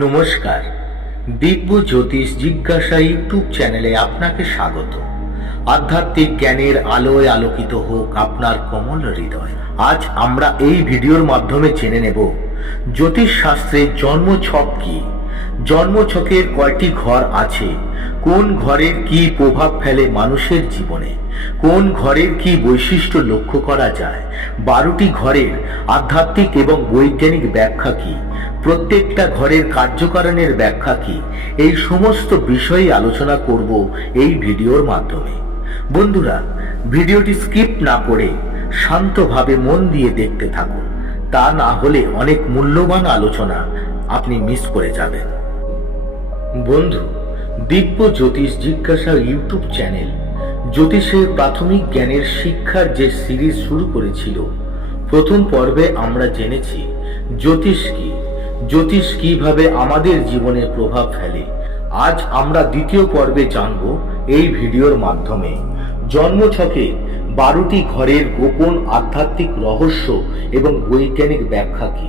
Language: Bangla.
নমস্কার। দিব্য জ্যোতিষ জিজ্ঞাসা ইউটিউব চ্যানেলে আপনাকে স্বাগত। আধ্যাত্মিক জ্ঞানের আলোয় আলোকিত হোক আপনার কমল হৃদয়। আজ আমরা এই ভিডিওর মাধ্যমে জেনে নেব জ্যোতিষ শাস্ত্রের জন্মছক কি? জন্মছকের কয়টি ঘর আছে? কোন ঘরের কি প্রভাব ফেলে মানুষের জীবনে? কোন ঘরের কি বৈশিষ্ট্য লক্ষ্য করা যায়? বারোটি ঘরের আধ্যাত্মিক এবং বৈজ্ঞানিক ব্যাখ্যা কি? প্রত্যেকটা ঘরের কার্যকারণের ব্যাখ্যা কি? এই সমস্ত বিষয়ে আলোচনা করব এই ভিডিওর মাধ্যমে। বন্ধুরা, ভিডিওটি স্কিপ না করে শান্তভাবে মন দিয়ে দেখতে থাকুন। তা না হলে অনেক মূল্যবান আলোচনা আপনি মিস করে যাবেন। বন্ধু, দিব্য জ্যোতিষ জিজ্ঞাসা ইউটিউব চ্যানেল জ্যোতিষের প্রাথমিক জ্ঞানের শিক্ষার যে সিরিজ শুরু করেছিল, প্রথম পর্বে আমরা জেনেছি জ্যোতিষ কি, জ্যোতিষ কীভাবে আমাদের জীবনে প্রভাব ফেলে। আজ আমরা দ্বিতীয় পর্বে জানব এই ভিডিওর মাধ্যমে। জন্মছকে বারোটি ঘরের গোপন আধ্যাত্মিক রহস্য এবং বৈজ্ঞানিক ব্যাখ্যা কি?